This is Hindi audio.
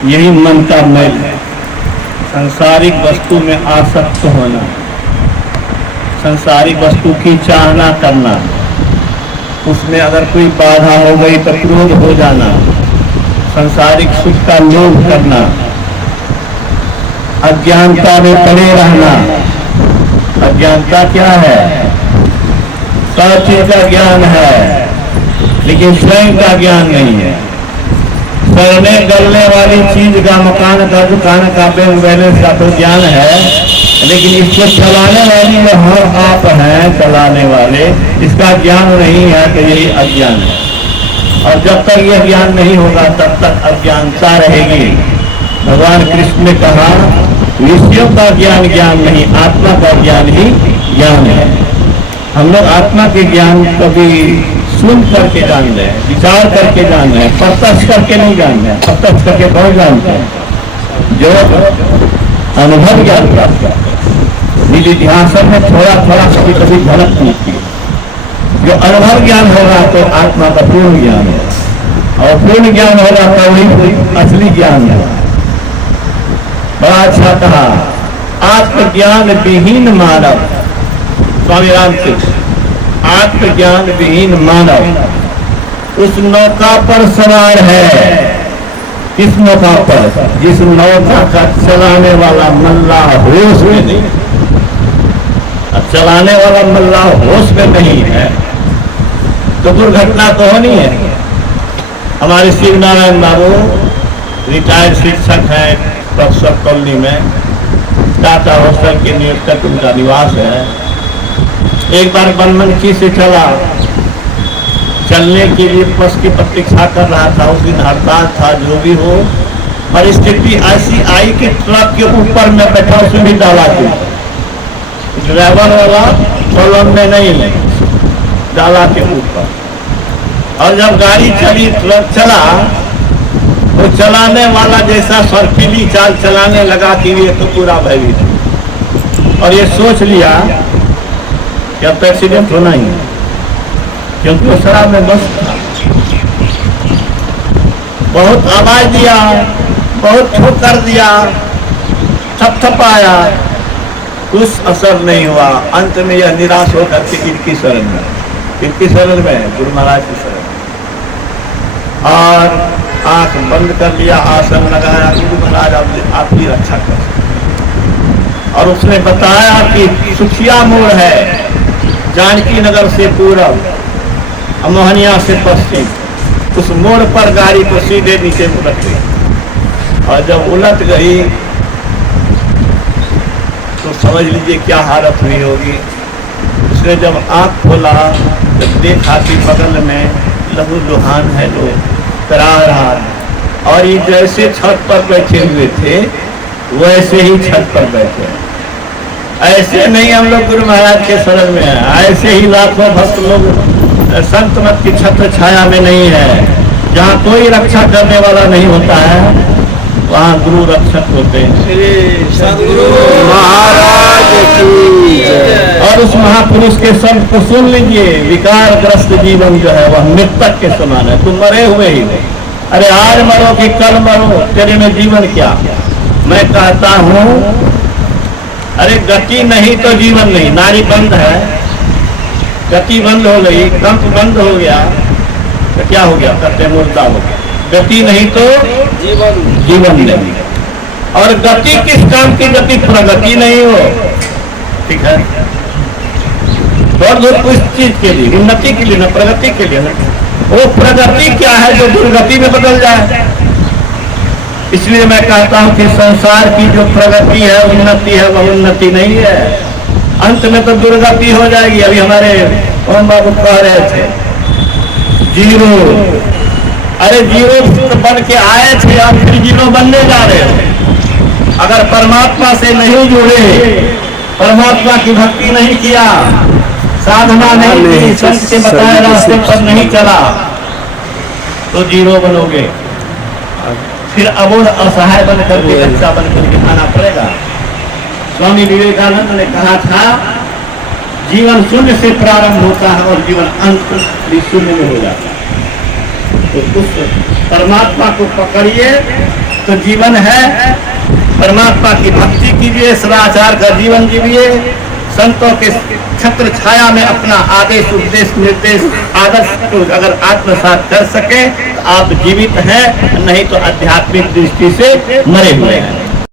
यही मन का मैल है। सांसारिक वस्तु में आसक्त होना, सांसारिक वस्तु की चाहना करना, उसमें अगर कोई बाधा हो गई तो क्रोध हो जाना, सांसारिक सुख का लोभ करना, अज्ञानता में पड़े रहना। अज्ञानता क्या है? सब चीज का ज्ञान है लेकिन स्वयं का ज्ञान नहीं है। सड़ने गलने वाली चीज का, मकान का, दुकान का, बैंक बैलेंस का तो ज्ञान है, लेकिन इसको चलाने वाली जो हम आप हैं चलाने वाले, इसका ज्ञान नहीं है कि यही अज्ञान है। और जब तक यह ज्ञान नहीं होगा तब तक अज्ञानता रहेगी। भगवान कृष्ण ने कहा विषयों का ज्ञान ज्ञान नहीं, आत्मा का ज्ञान ही ज्ञान है। हम लोग आत्मा के ज्ञान कभी सुन करके जान रहे हैं, विचार करके जान रहे हैं, प्रत्यक्ष करके नहीं जान रहे हैं। प्रत्यक्ष करके कौन जानते हैं? जो अनुभव ज्ञान प्राप्त है। निज ध्यान में थोड़ा थोड़ा कभी कभी झलक मिलती है। जो अनुभव ज्ञान होगा तो आत्मा का पूर्ण ज्ञान है, और पूर्ण ज्ञान होगा तो वही असली ज्ञान है। बड़ा अच्छा कहा, आत्मज्ञान विहीन मानव, स्वामी रामकृष्ण, आत्मज्ञान विहीन मानव उस नौका पर सवार है। किस नौका पर? जिस नौका का चलाने वाला मल्लाह होश में नहीं, चलाने वाला मल्लाह होश में नहीं है तो दुर्घटना तो होनी है। हमारे शिव नारायण बाबू रिटायर्ड शिक्षक हैं, प्रोफेसर कॉलोनी में टाटा हॉस्टल के नियुक्त उनका निवास है। एक बार बनमनखी से चलने के लिए बस की प्रतीक्षा कर रहा था। उस दिन हड़ताल था, जो भी हो, परिस्थिति ऐसी आई कि ट्रक के ऊपर में बैठा, उसमें भी डाला गया। ड्राइवर वाला कॉलम में नहीं, डाला के ऊपर। और जब गाड़ी चली, ट्रक चला, तो चलाने वाला जैसा सर्फिली चाल चलाने लगा कि ये तो पूरा भयभीत, और ये सोच लिया कि अब एक्सीडेंट होना ही है, क्योंकि वो शराब में बस था। बहुत आवाज दिया, बहुत ठोकर दिया, थपथपाया, कुछ असर नहीं हुआ। अंत में यह निराश होकर के इनकी शरण में, इनकी शरण में, गुरु महाराज की शरण में, और आंख बंद कर लिया, आसन लगाया, गुरु महाराज आपकी रक्षा कर। और उसने बताया कि सुखिया मोड़ है, जानकी नगर से पूरब, मोहनिया से पश्चिम, उस मोड़ पर गाड़ी को सीधे नीचे उलट गई। और जब उलट गई तो समझ लीजिए क्या हालत हुई होगी। उसने जब आंख खोला तो देखा कि बगल में लहू लुहान है, लोग करा रहा है, और ये जैसे छत पर बैठे हुए थे वैसे ही छत पर बैठे। ऐसे नहीं हम लोग गुरु महाराज के शरण में हैं, ऐसे ही लाखों भक्त लोग संत मत की छत्र छाया में नहीं है। जहाँ कोई रक्षा करने वाला नहीं होता है वहाँ गुरु रक्षक होते हैं। सद्गुरु महाराज की जय। और उस महापुरुष के संत को सुन लीजिए, विकारग्रस्त जीवन जो है वह मृतक के समान है। तुम मरे हुए ही हो। अरे आज मरो कि कल मरो, तेरे में जीवन क्या? मैं कहता हूँ, अरे गति नहीं तो जीवन नहीं। नारी बंद है, गति बंद हो गई, कंप बंद हो गया तो क्या हो गया? कहते मुर्दा हो गया। गति नहीं तो जीवन नहीं। और गति किस काम की? गति प्रगति नहीं हो, ठीक है? और कुछ चीज के लिए, उन्नति के लिए ना, प्रगति के लिए ना। वो प्रगति क्या है जो दुर्गति में बदल जाए? इसलिए मैं कहता हूं कि संसार की जो प्रगति है, उन्नति है, वह उन्नति नहीं है, अंत में तो दुर्गति हो जाएगी। अभी हमारे ओम बाबू कह रहे थे जीरो, अरे जीरो बन के आए थे, आप फिर जीरो बनने जा रहे हो। अगर परमात्मा से नहीं जुड़े, परमात्मा की भक्ति नहीं किया, साधना नहीं की, संत के बताए रास्ते पर नहीं चला, तो जीरो बनोगे। फिर अबोध असहाय बनकर के, बच्चा बनकर के आना पड़ेगा। स्वामी विवेकानंद ने कहा था जीवन शून्य से प्रारंभ होता है और जीवन अंत भी शून्य में हो जाता है। तो उस परमात्मा को पकड़िए तो जीवन है। परमात्मा की भक्ति कीजिए, सदाचार का जीवन जीविए, संतों के छत्र छाया में अपना आदेश उपदेश निर्देश आदर्श को अगर आत्मसात कर सके तो आप जीवित हैं, नहीं तो आध्यात्मिक दृष्टि से मरे हुए हैं।